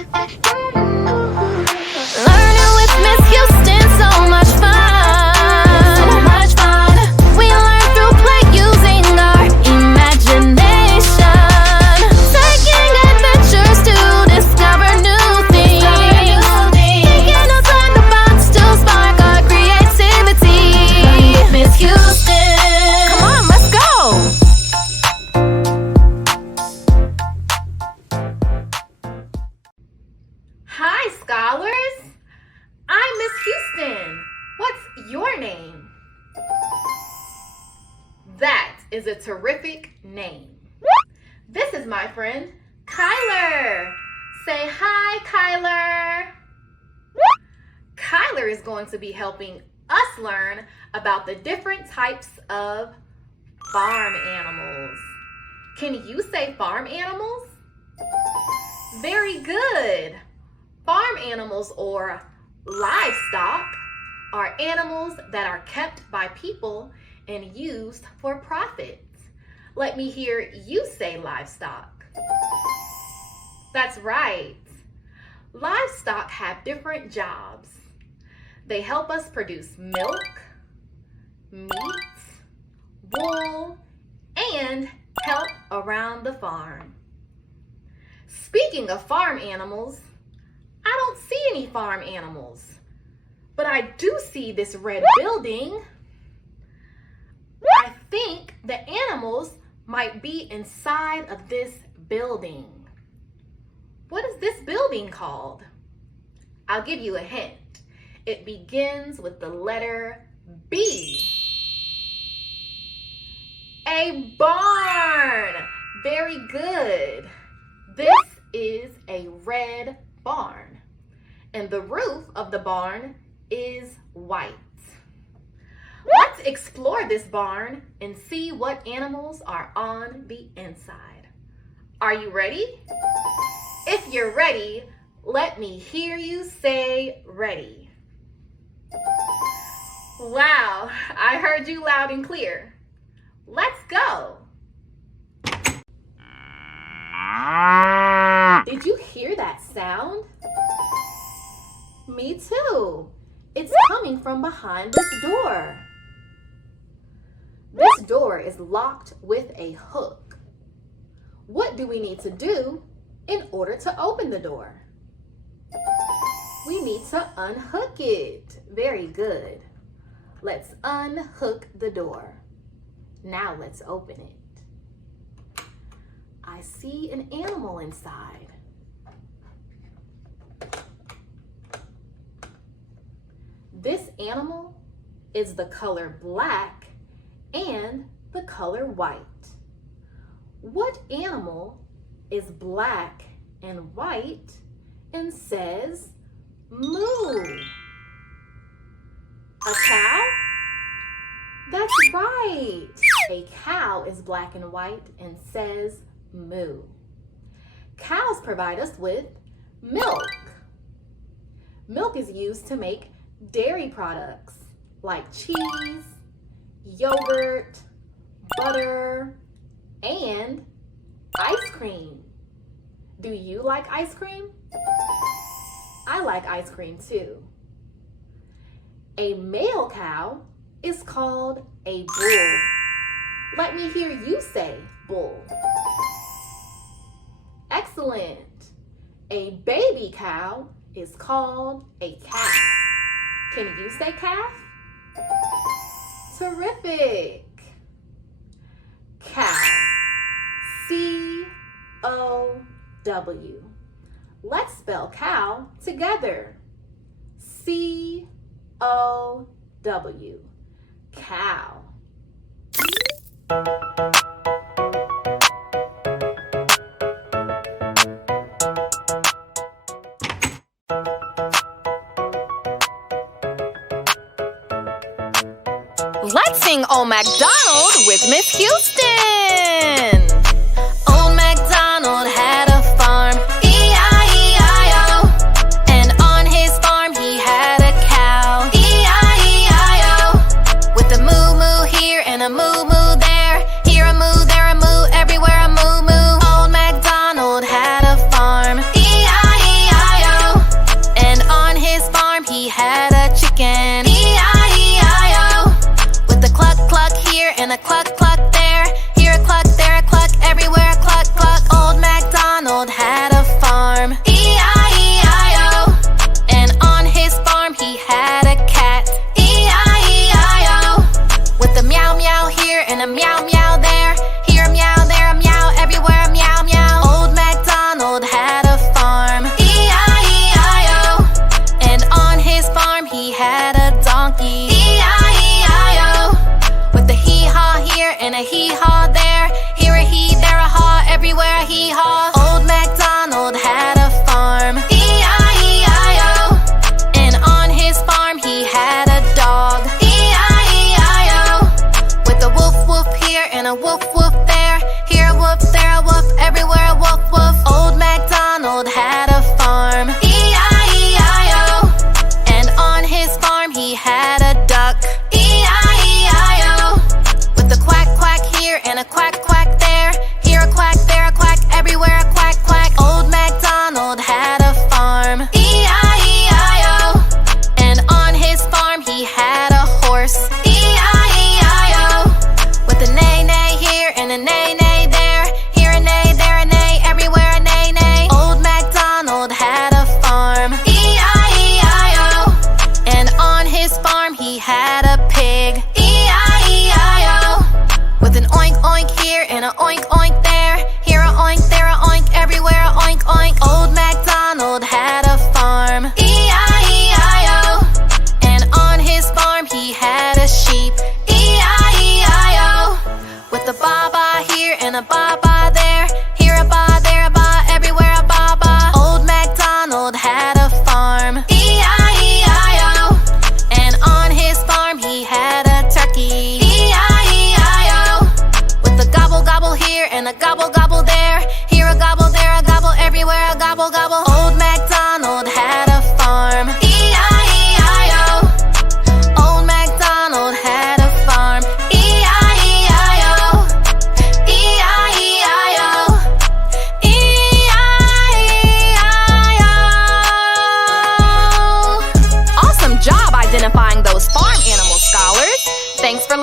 Learning with Miss Houston, so much fun. So much fun. We learn through play using our imagination. Taking adventures to discover new things. Thinking outside the box to spark our creativity. Learning with Miss Houston. Come on, let's go. Hi, scholars. I'm Miss Houston. What's your name? That is a terrific name. This is my friend, Kyler. Say hi, Kyler. Kyler is going to be helping us learn about the different types of farm animals. Can you say farm animals? Very good. Farm animals or livestock are animals that are kept by people and used for profit. Let me hear you say livestock. That's right. Livestock have different jobs. They help us produce milk, meat, wool, and help around the farm. Speaking of farm animals, I don't see any farm animals, but I do see this red building. I think the animals might be inside of this building. What is this building called? I'll give you a hint. It begins with the letter B. A barn. Very good. This is a red barn, and the roof of the barn is white. Let's explore this barn and see what animals are on the inside. Are you ready? If you're ready, let me hear you say ready. Wow, I heard you loud and clear. Let's go. Did you hear that sound? Me too. It's coming from behind this door. This door is locked with a hook. What do we need to do in order to open the door? We need to unhook it. Very good. Let's unhook the door. Now let's open it. I see an animal inside. This animal is the color black and the color white. What animal is black and white and says moo? A cow? That's right. A cow is black and white and says moo. Cows provide us with milk. Milk is used to make dairy products like cheese, yogurt, butter, and ice cream. Do you like ice cream? I like ice cream too. A male cow is called a bull. Let me hear you say bull. Excellent. A baby cow is called a calf. Can you say calf? Terrific. Cow. C-O-W. Let's spell cow together. C-O-W. Cow. Let's sing Old MacDonald with Miss Houston. Old MacDonald had a farm, E-I-E-I-O. And on his farm he had a cow, E-I-E-I-O. With a moo-moo here and a moo-moo there. Here a moo, there a moo, everywhere a moo-moo. Old MacDonald had a farm, E-I-E-I-O.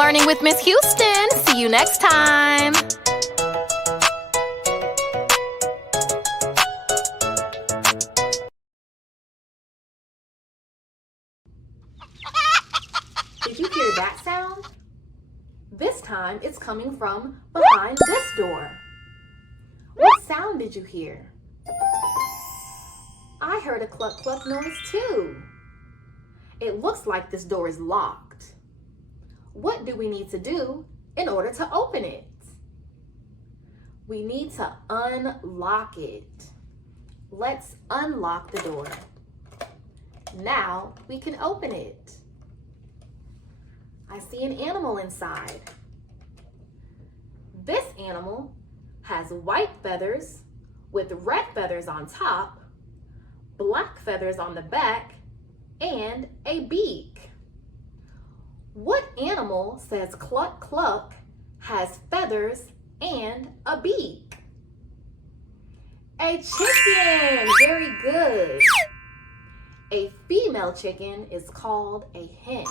learning with Miss Houston. See you next time. Did you hear that sound? This time it's coming from behind this door. What sound did you hear? I heard a cluck cluck noise too. It looks like this door is locked. What do we need to do in order to open it? We need to unlock it. Let's unlock the door. Now we can open it. I see an animal inside. This animal has white feathers with red feathers on top, black feathers on the back, and a beak. What animal says cluck cluck, has feathers and a beak? A chicken! Very good. A female chicken is called a hen.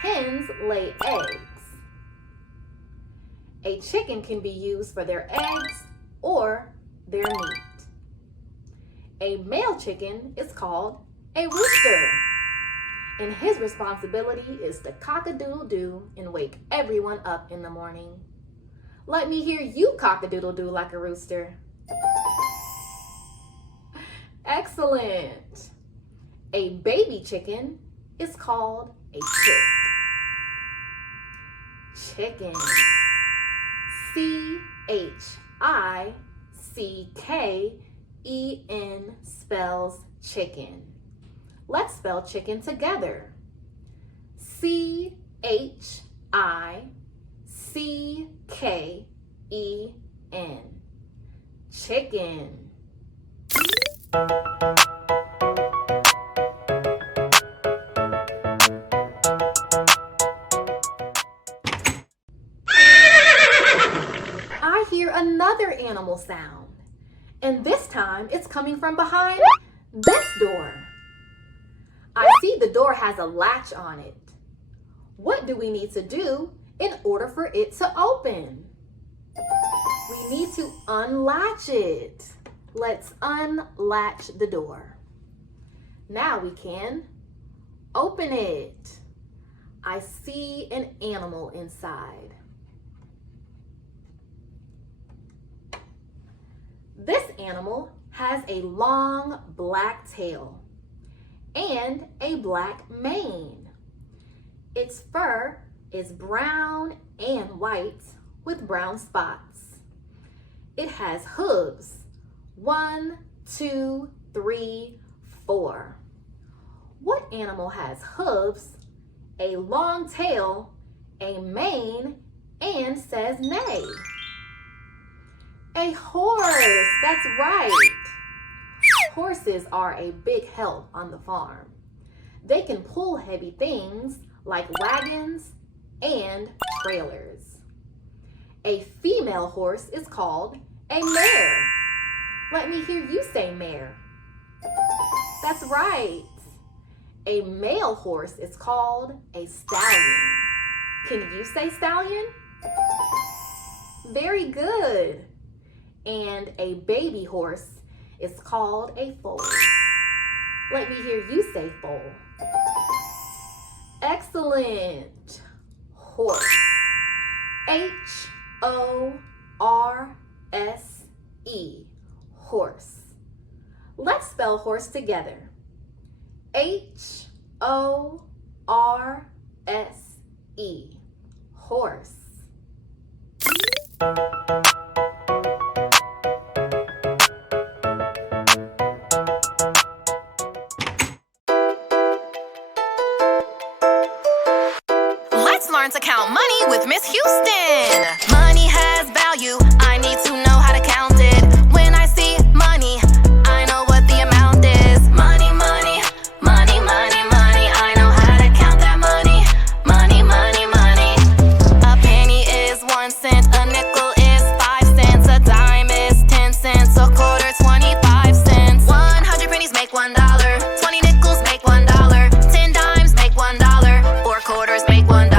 Hens lay eggs. A chicken can be used for their eggs or their meat. A male chicken is called a rooster, and his responsibility is to cock-a-doodle-doo and wake everyone up in the morning. Let me hear you cock-a-doodle-doo like a rooster. Excellent. A baby chicken is called a chick. Chicken. C-H-I-C-K-E-N spells chicken. Let's spell chicken together. C-H-I-C-K-E-N. Chicken. I hear another animal sound, and this time it's coming from behind this door. I see the door has a latch on it. What do we need to do in order for it to open? We need to unlatch it. Let's unlatch the door. Now we can open it. I see an animal inside. This animal has a long black tail and a black mane. Its fur is brown and white with brown spots. It has hooves. 1, 2, 3, 4. What animal has hooves, a long tail, a mane, and says neigh? A horse. That's right. Horses are a big help on the farm. They can pull heavy things like wagons and trailers. A female horse is called a mare. Let me hear you say mare. That's right. A male horse is called a stallion. Can you say stallion? Very good. And a baby horse is called a foal. Let me hear you say foal. Excellent. Horse. H-O-R-S-E. Horse. Let's spell horse together. H-O-R-S-E. Horse. Let's learn to count money with Miss Houston. Money has value. I need to know how to count it. When I see money, I know what the amount is. Money, money, money, money, money. I know how to count that money. Money, money, money. A penny is 1 cent. A nickel is 5 cents. A dime is 10 cents. A quarter, 25 cents. 100 pennies make $1. 20 nickels make $1. 10 dimes make $1. 4 quarters make $1.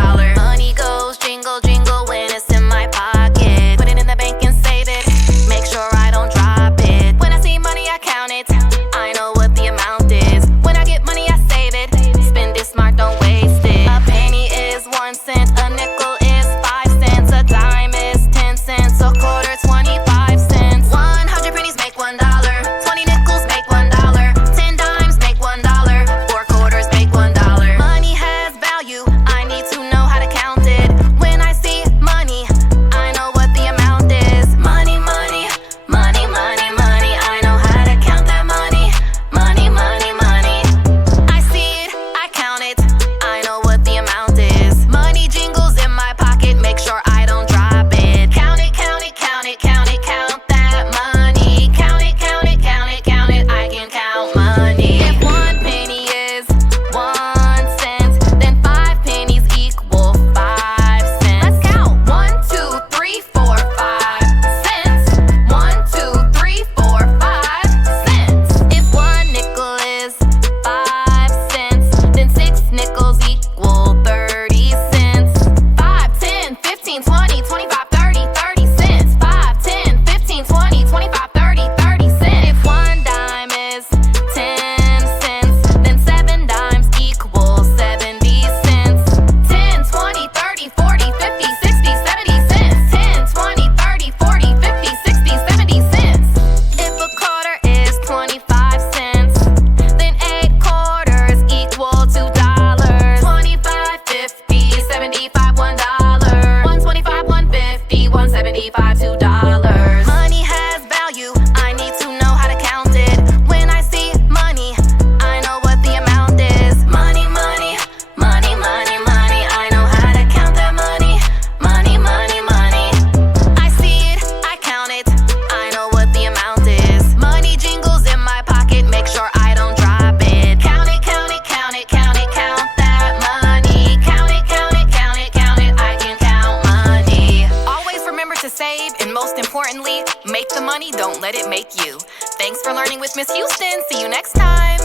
watching. See you next time.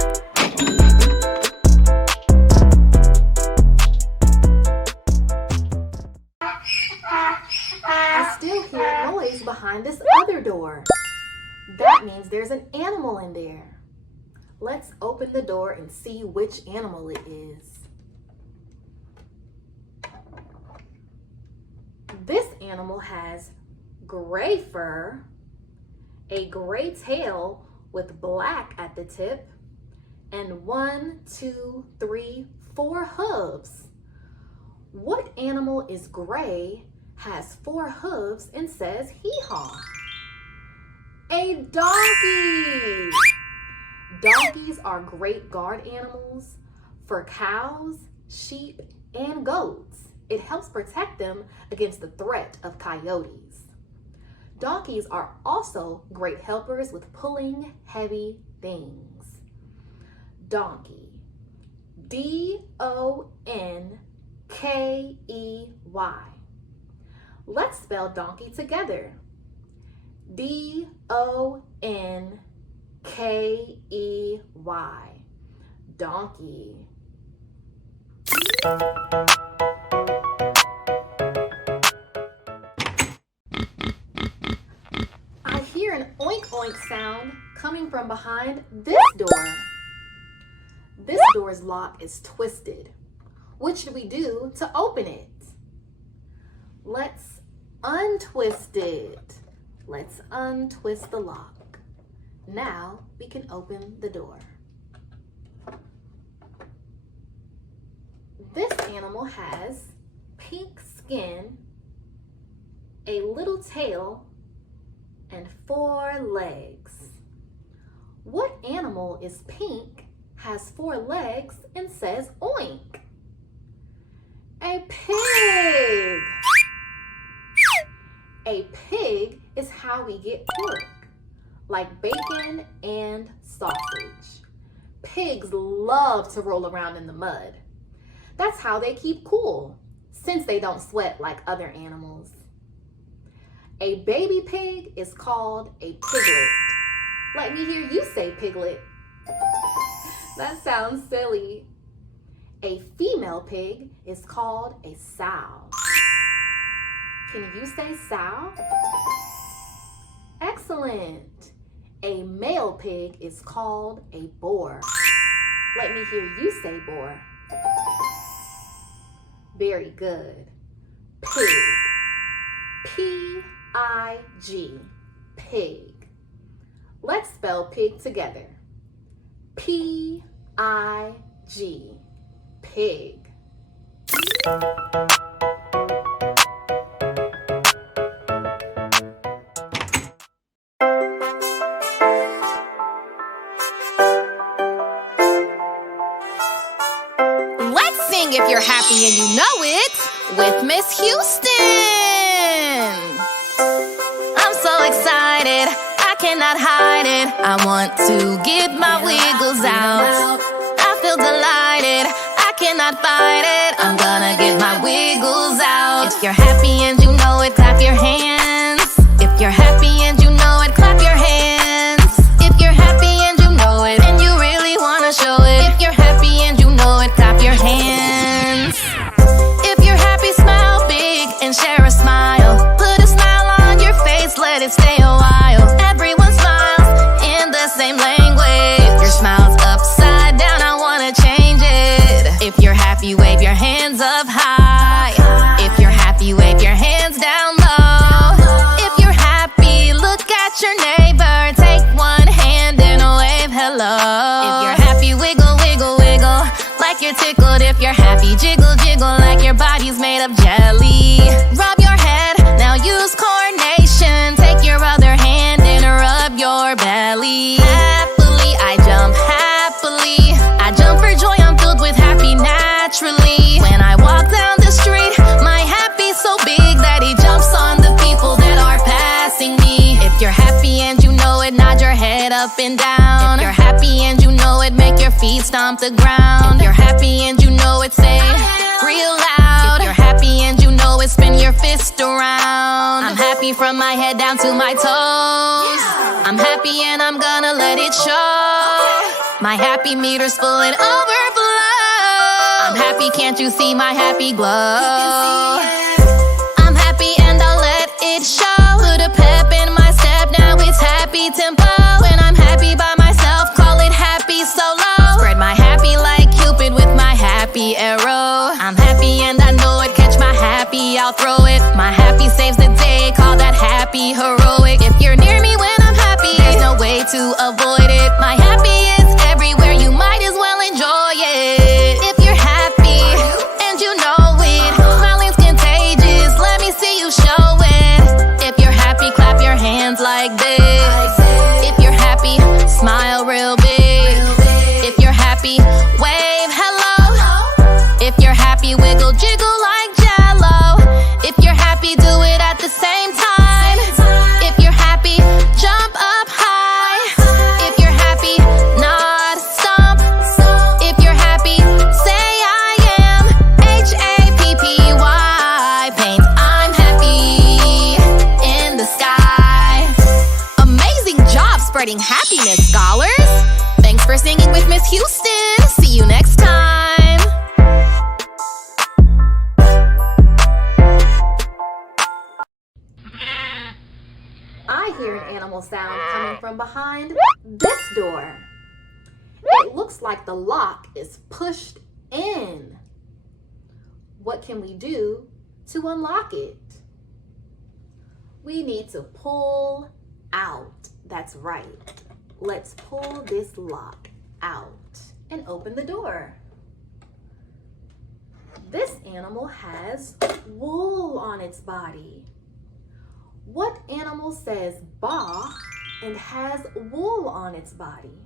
I still hear noise behind this other door. That means there's an animal in there. Let's open the door and see which animal it is. This animal has gray fur, a gray tail with black at the tip, and 1, 2, 3, 4 hooves. What animal is gray, has 4 hooves, and says hee-haw? A donkey! Donkeys are great guard animals for cows, sheep, and goats. It helps protect them against the threat of coyotes. Donkeys are also great helpers with pulling heavy things. Donkey. D-O-N-K-E-Y. Let's spell donkey together. D-O-N-K-E-Y. Donkey. I hear an oink oink sound coming from behind this door. This door's lock is twisted. What should we do to open it? Let's untwist it. Let's untwist the lock. Now we can open the door. This animal has pink skin, a little tail, and 4 legs. What animal is pink, has 4 legs, and says oink? A pig! A pig is how we get pork, like bacon and sausage. Pigs love to roll around in the mud. That's how they keep cool, since they don't sweat like other animals. A baby pig is called a piglet. Let me hear you say piglet. That sounds silly. A female pig is called a sow. Can you say sow? Excellent. A male pig is called a boar. Let me hear you say boar. Very good. Pig. P-I-G. Pig. Let's spell pig together. P-I-G. Pig. Let's sing If You're Happy and You Know It with Miss Houston. I'm so excited, I cannot hide it. I want to get my wiggles out. I feel delighted, I cannot fight it. I'm gonna get my wiggles out. If you're happy and you know it, clap your hands. If you're happy and you know it, clap your hands. If you're happy and you know it, and you really wanna show it. If you're happy and you know it, clap your hands. If you're happy, smile big and share a smile. Put a smile on your face, let it stay a while. Everyone smiles in the same language. Your smile's upside down, I wanna change it. If you're happy, wave your hands up high. If you're happy, wave your hands down low. If you're happy, look at your neighbor. Take one hand and wave hello. If you're happy, wiggle, wiggle, wiggle like you're tickled. If you're happy, jiggle, jiggle like your body's made of jelly. Rub your head, now use coordination. Take your other hand and rub your belly. Happily, I jump happily. I jump for joy, I'm filled with happy naturally. When I walk down the street, my happy's so big that he jumps on the people that are passing me. If you're happy and you know it, nod your head up and down. If you're happy and you know it, make your feet stomp the ground. If you're happy and you know it, say real loud. If you're happy and you know it, spin your fist around. I'm happy from my head down to my toes. I'm happy and I'm gonna let it show. My happy meter's full and overflow. I'm happy, can't you see my happy glow? I'm happy and I'll let it show. Put a pep in my step, now it's happy tempo. When I'm happy by myself, call it happy solo. Spread my happy like Cupid with my happy arrow. I'm happy and I know it, catch my happy, I'll throw it. My happy saves the day, call that happy heroic. If you're near me when I'm happy, there's no way to avoid it. My happy is everywhere, you might as well enjoy it. If you're happy and you know it, smiling's contagious, let me see you show it. If you're happy, clap your hands like this. If you're happy, smile real big. If you're happy, wave hello. If you're happy, wiggle jiggle like jello. If you're happy, do it at the same time. If you're happy, jump up high. If you're happy, nod, stomp. If you're happy, say I am HAPPY. Paint, I'm happy in the sky. Amazing job spreading happiness, scholars. Thanks for singing with Miss Houston. See you next time. I hear an animal sound coming from behind this door. It looks like the lock is pushed in. What can we do to unlock it? We need to pull out. That's right. Let's pull this lock out and open the door. This animal has wool on its body. What animal says ba and has wool on its body?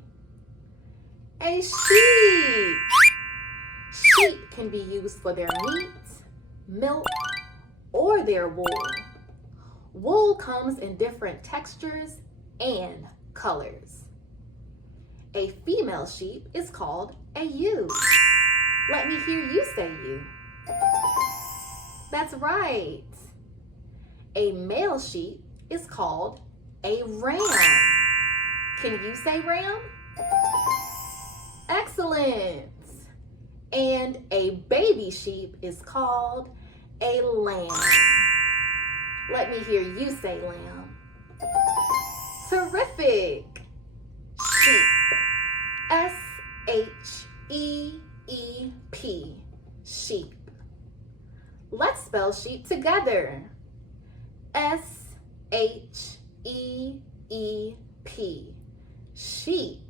A sheep. Sheep can be used for their meat, milk, or their wool. Wool comes in different textures and colors. A female sheep is called a ewe. Let me hear you say ewe. That's right. A male sheep is called a ram. Can you say ram? Excellent. And a baby sheep is called a lamb. Let me hear you say lamb. Terrific. Sheep. S-H-E-E-P. Sheep. Let's spell sheep together. S-H-E-E-P. Sheep.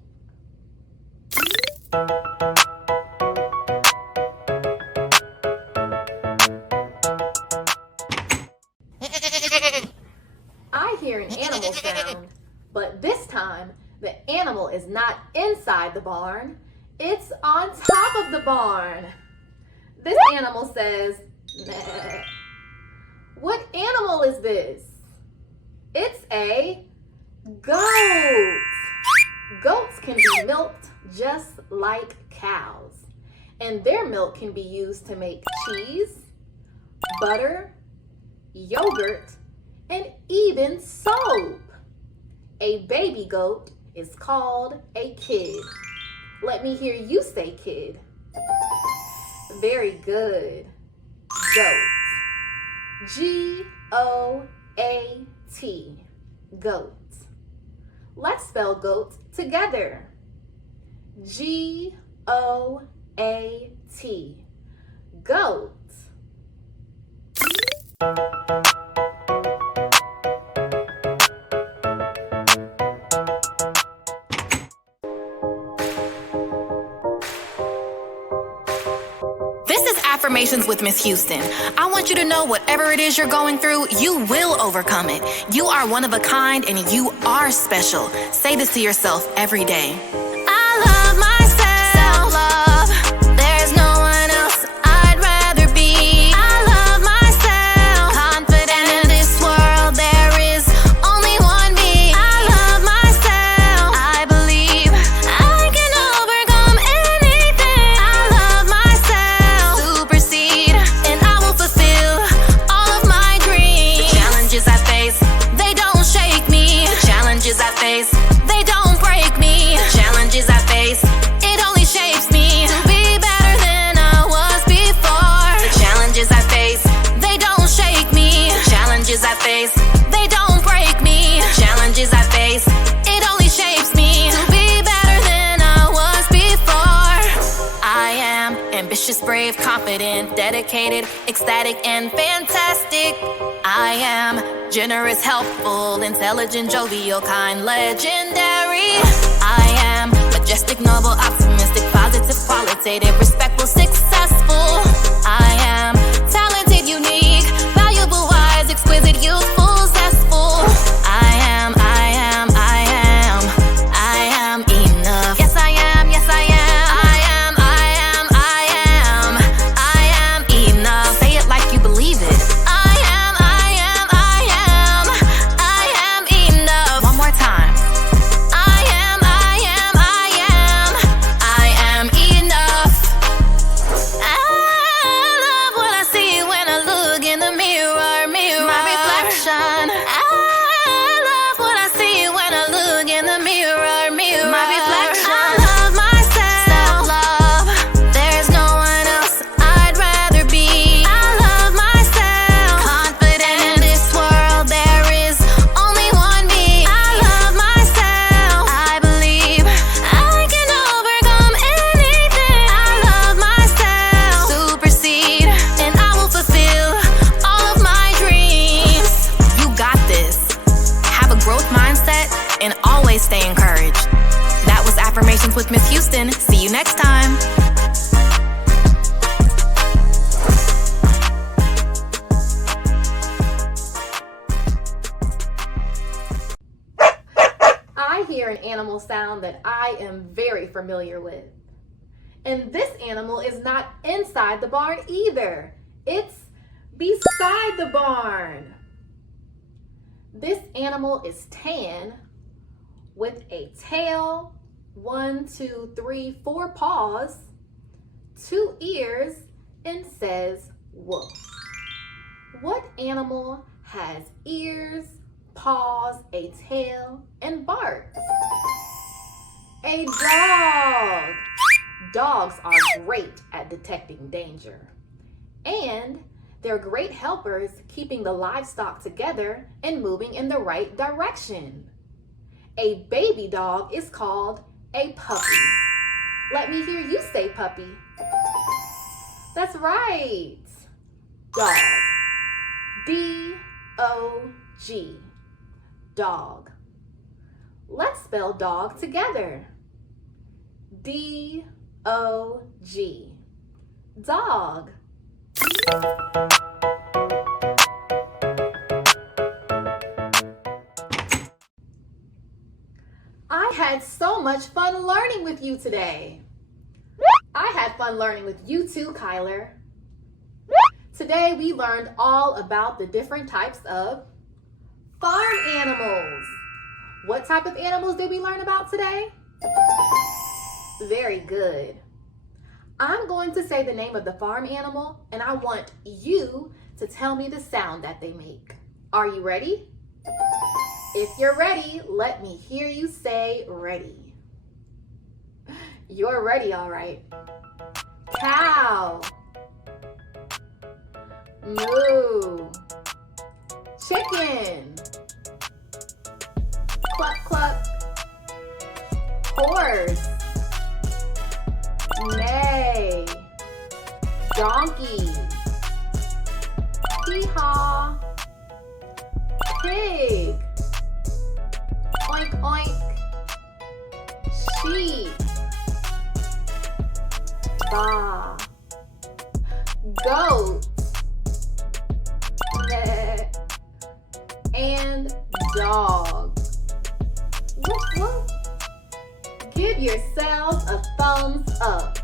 I hear an animal sound, but this time the animal is not inside the barn, it's on top of the barn. This animal says, meh. What animal is this? It's a goat. Goats can be milked just like cows, and their milk can be used to make cheese, butter, yogurt, and even soap. A baby goat is called a kid. Let me hear you say kid. Very good. Goat. G-O-A-T. Goat. Let's spell goat together. G-O-A-T. Goat. This is Affirmations with Miss Houston. I want you to know whatever it is you're going through, you will overcome it. You are one of a kind and you are special. Say this to yourself every day. I love myself. Self-love. There's no one else I'd rather be. I love myself. Confident in this world, there is only one me. I love myself. I believe I can overcome anything. I love myself. Supersede brave, confident, dedicated, ecstatic, and fantastic. I am generous, helpful, intelligent, jovial, kind, legendary. I am majestic, noble, optimistic, positive, qualitative, respectful, successful. I am talented, unique, valuable, wise, exquisite, useful, zestful. I am enough. Yes, I am, yes, I am. I am enough. Say it like you believe it. I am enough. One more time. I am enough. I love what I see when I look in the mirror, my reflection. I love what I see when I look in the mirror, my reflection. I love myself. Self-love. There's no one else I'd rather be. I love myself. Confident in this world, there is only one me. I love myself. I believe I can overcome anything. I love myself. Supersede, and I will fulfill all of my dreams. You got this. Have a growth mindset and always stay encouraged. That was Affirmations with Miss Houston. See you next time. I hear an animal sound that I am very familiar with. And this animal is not inside the barn either. It's beside the barn. This animal is tan with a tail, 1, 2, 3, 4 paws, 2 ears, and says woof. What animal has ears, paws, a tail, and barks? A dog. Dogs are great at detecting danger. And they're great helpers keeping the livestock together and moving in the right direction. A baby dog is called a puppy. Let me hear you say puppy. That's right. Dog. D-O-G. Dog. Let's spell dog together. D-O-G. Dog. I had so much fun learning with you today. I had fun learning with you too, Kyler. Today we learned all about the different types of farm animals. What type of animals did we learn about today? Very good. I'm going to say the name of the farm animal, and I want you to tell me the sound that they make. Are you ready? If you're ready, let me hear you say ready. You're ready, all right. Cow. Moo. Chicken. Cluck, cluck. Horse. Neigh. Donkey. Hee-haw. Pig. Oink, oink. Sheep. Ba. Goat. Meh. And dog. Woof, woof. Give yourselves a thumbs up.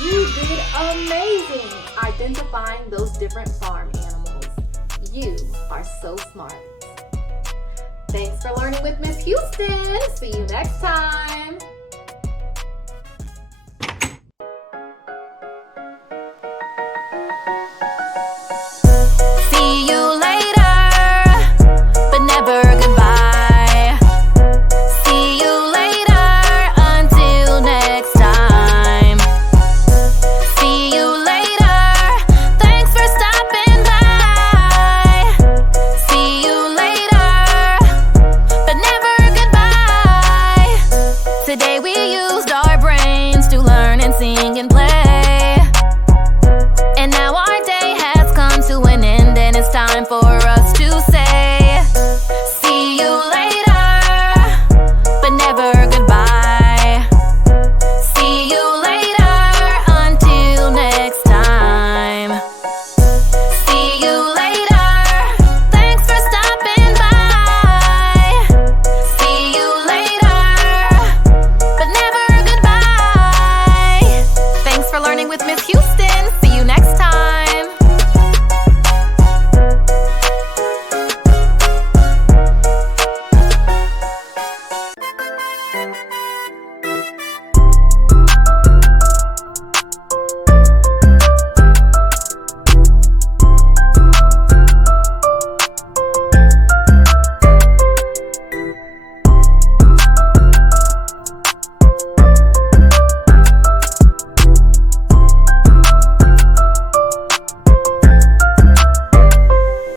You did amazing identifying those different farm animals. You are so smart. Thanks for learning with Miss Houston. See you next time. See you later, but never goodbye. See you later until next time. See you later, thanks for stopping by. See you later, but never goodbye. Today we used our brains to learn and sing and play.